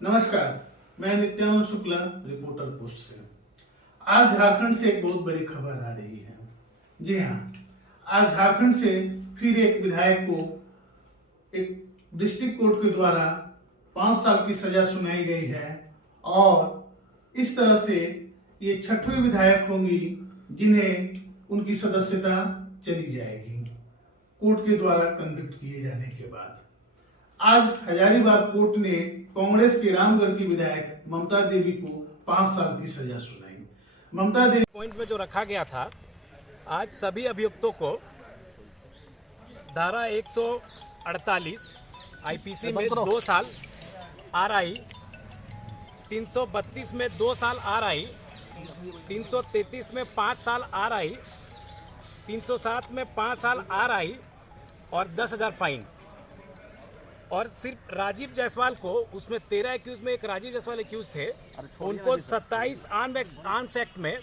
नमस्कार, मैं Nityanand Shukla, reporter post से। आज झारखंड से एक बहुत बड़ी खबर आ रही है। जी हाँ, आज झारखंड से फिर एक विधायक को एक डिस्ट्रिक्ट कोर्ट के द्वारा 5 साल की सजा सुनाई गई है और इस तरह से ये 6वीं विधायक होंगी जिन्हें उनकी सदस्यता चली जाएगी कोर्ट के द्वारा कन्विक्ट किए जाने के बाद। आज हजारीबाग कोर्ट ने कांग्रेस के रामगढ़ की विधायक ममता देवी को 5 साल की सजा सुनाई। ममता देवी पॉइंट में जो रखा गया था, आज सभी अभियुक्तों को धारा 148 आईपीसी में 2 साल आरआई, 332 में 2 साल आरआई, 333 में 5 साल आरआई, 307 में 5 साल आरआई और 10,000 फाइन। और सिर्फ राजीव जायसवाल को, उसमें 13 एक्यूज में एक राजीव जायसवाल एक्यूज थे, उनको 27 आर्म्स एक्ट में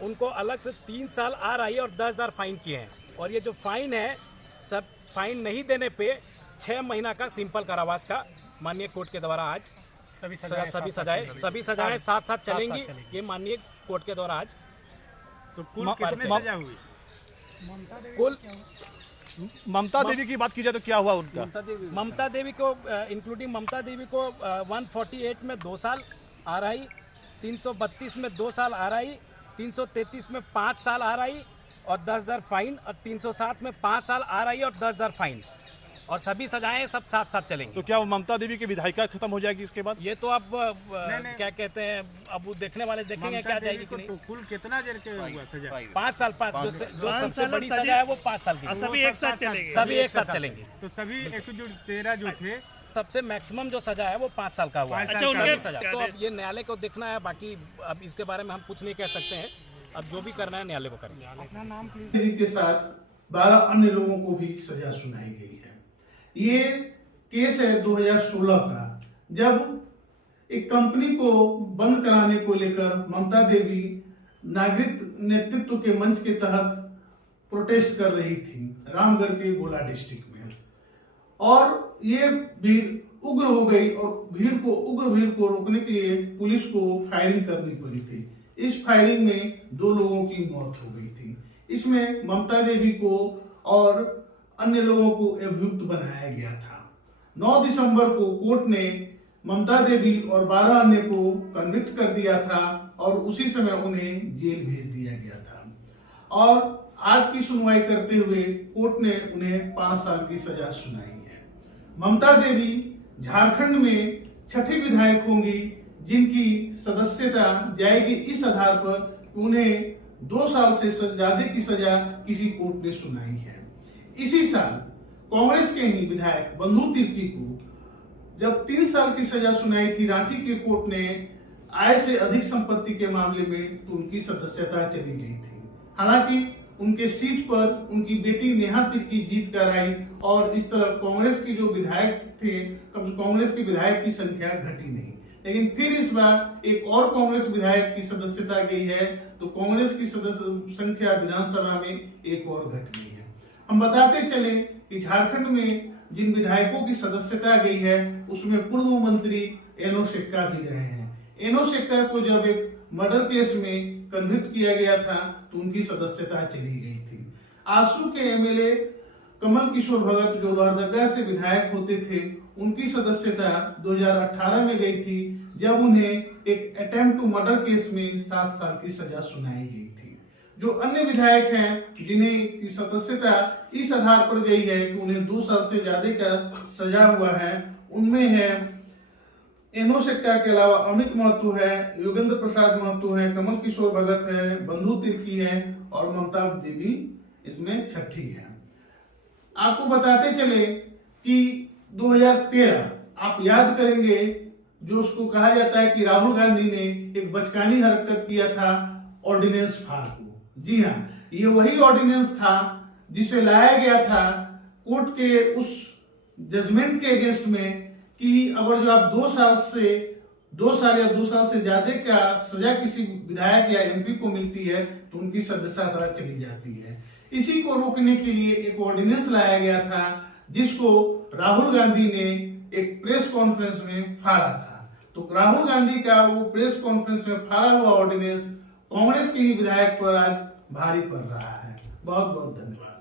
उनको अलग से 3 साल आरआई और 10,000 फाइन किए हैं। और ये जो फाइन है, सब फाइन नहीं देने पे 6 महीना का सिंपल कारावास का माननीय कोर्ट के द्वारा आज सभी सजाएं साथ चलेंगी। ये माननीय कोर्ट के द्वारा आज तो कुल कितने सजा हुई? कुल ममता देवी की बात की जाए तो क्या हुआ उनका? ममता देवी को इंक्लूडिंग ममता देवी को 148 में 2 साल आरआई, 332 में 2 साल आरआई, 333 में 5 साल आरआई और 10,000 फाइन, और 307 में 5 साल आरआई और 10,000 फाइन। और सभी सजाएं सब साथ चलेंगी। तो क्या वो ममता देवी की विधायिका खत्म हो जाएगी इसके बाद? ये तो अब क्या कहते हैं, अब वो देखने वाले देखेंगे क्या जाएगी कि नहीं। तो कुल कितना देर के हुआ सजा? 5 साल, जो सबसे बड़ी सजा है वो 5 साल की। सभी एक साथ चलेंगे? सभी एक साथ चलेंगे। तो सभी 113 जो थे, सबसे मैक्सिमम जो सजा है वो 5 साल का हुआ। अच्छा, उनके सजा तो अब ये न्यायालय को देखना है। बाकी अब इसके बारे में हम कुछ नहीं कह सकते हैं। अब जो भी करना है न्यायालय को करेंगे। अपना नाम प्लीज। के साथ 12 अन्य लोगों को भी सजा सुनाई गई है। ये केस है 2016 का, जब एक कंपनी को बंद कराने को लेकर ममता देवी नागरिक नेतृत्व के मंच के तहत प्रोटेस्ट कर रही थी रामगढ़ के गोला डिस्ट्रिक्ट में। और ये भीड़ उग्र हो गई और उग्र भीड़ को रोकने के लिए पुलिस को फायरिंग करनी पड़ी थी। इस फायरिंग में 2 लोगों की मौत हो गई थी। इसमें ममता देवी को और अन्य लोगों को अभियुक्त बनाया गया था। 9 दिसंबर को कोर्ट ने ममता देवी और 12 अन्य को कन्विक्ट कर दिया था और उसी समय उन्हें जेल भेज दिया गया था। और आज की सुनवाई करते हुए कोर्ट ने उन्हें 5 साल की सजा सुनाई है। ममता देवी झारखंड में 6ठी विधायक होंगी जिनकी सदस्यता जाएगी इस आधार पर कि उन्हें 2 साल से ज्यादा की सजा किसी कोर्ट ने सुनाई है। इसी साल कांग्रेस के ही विधायक बंधु तिर्की को जब 3 साल की सजा सुनाई थी रांची के कोर्ट ने आय से अधिक संपत्ति के मामले में, तो उनकी सदस्यता चली गई थी। हालांकि उनके सीट पर उनकी बेटी नेहा तिर्की जीत कर आई और इस तरह कांग्रेस के जो विधायक थे, कांग्रेस के विधायक की संख्या घटी नहीं। लेकिन फिर इस बार एक और कांग्रेस विधायक की सदस्यता गई है, तो कांग्रेस की सदस्य संख्या विधानसभा में एक और घट गई है। हम बताते चले कि झारखंड में जिन विधायकों की सदस्यता गई है उसमें पूर्व मंत्री एनो शेक्का भी रहे हैं। एनो शेक्का को जब एक मर्डर केस में कन्विक्ट किया गया था तो उनकी सदस्यता चली गई थी। आसू के एमएलए कमल किशोर भगत जो लोहरदगा से विधायक होते थे, उनकी सदस्यता 2018 में गई थी जब उन्हें एक अटेम्प्ट टू मर्डर केस में 7 साल की सजा सुनाई गई थी। जो अन्य विधायक हैं जिन्हें की सदस्यता इस आधार पर गई है कि उन्हें 2 साल से ज्यादा का सजा हुआ है, उनमें है एनो शेक्का के अलावा अमित महतो है, योगेंद्र प्रसाद महतो है, कमल किशोर भगत है, बंधु तिर्की है और ममता देवी इसमें 6ठी है। आपको बताते चले कि 2013 आप याद करेंगे, जो उसको कहा जाता है कि राहुल गांधी ने एक बचकानी हरकत किया था ऑर्डिनेंस फार को। जी हाँ, ये वही ऑर्डिनेंस था जिसे लाया गया था कोर्ट के उस जजमेंट के अगेंस्ट में कि अगर जो आप 2 साल या 2 साल से ज्यादा का सजा किसी विधायक या एमपी को मिलती है तो उनकी सदस्यता चली जाती है। इसी को रोकने के लिए एक ऑर्डिनेंस लाया गया था जिसको राहुल गांधी ने एक प्रेस कॉन्फ्रेंस में फाड़ा था। तो राहुल गांधी का वो प्रेस कॉन्फ्रेंस में फाड़ा हुआ ऑर्डिनेंस कांग्रेस के ही विधायक पर आज भारी पड़ रहा है। बहुत बहुत धन्यवाद।